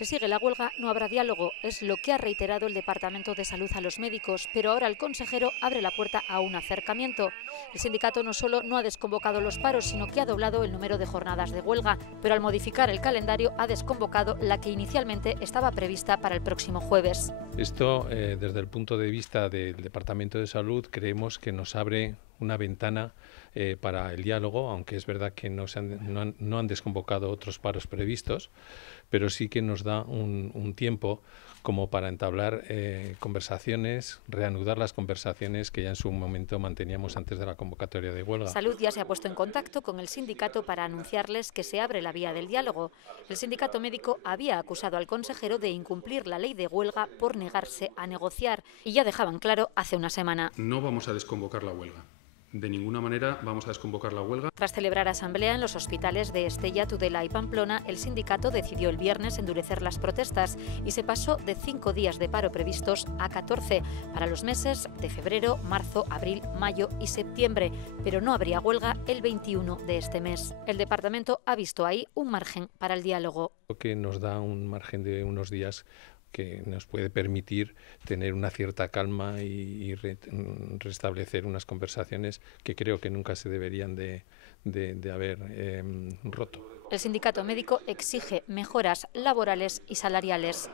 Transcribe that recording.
Si sigue la huelga, no habrá diálogo, es lo que ha reiterado el Departamento de Salud a los médicos, pero ahora el consejero abre la puerta a un acercamiento. El sindicato no solo no ha desconvocado los paros, sino que ha doblado el número de jornadas de huelga, pero al modificar el calendario ha desconvocado la que inicialmente estaba prevista para el próximo jueves. Esto, desde el punto de vista del Departamento de Salud, creemos que nos abre una ventana para el diálogo, aunque es verdad que no han desconvocado otros paros previstos, pero sí que nos da un tiempo como para entablar conversaciones, reanudar las conversaciones que ya en su momento manteníamos antes de la convocatoria de huelga. Salud ya se ha puesto en contacto con el sindicato para anunciarles que se abre la vía del diálogo. El sindicato médico había acusado al consejero de incumplir la ley de huelga por negarse a negociar y ya dejaban claro hace una semana. No vamos a desconvocar la huelga. De ninguna manera vamos a desconvocar la huelga. Tras celebrar asamblea en los hospitales de Estella, Tudela y Pamplona, el sindicato decidió el viernes endurecer las protestas y se pasó de 5 días de paro previstos a 14 para los meses de febrero, marzo, abril, mayo y septiembre, pero no habría huelga el 21 de este mes. El departamento ha visto ahí un margen para el diálogo. Que nos da un margen de unos días que nos puede permitir tener una cierta calma y restablecer unas conversaciones que creo que nunca se deberían de haber roto. El sindicato médico exige mejoras laborales y salariales.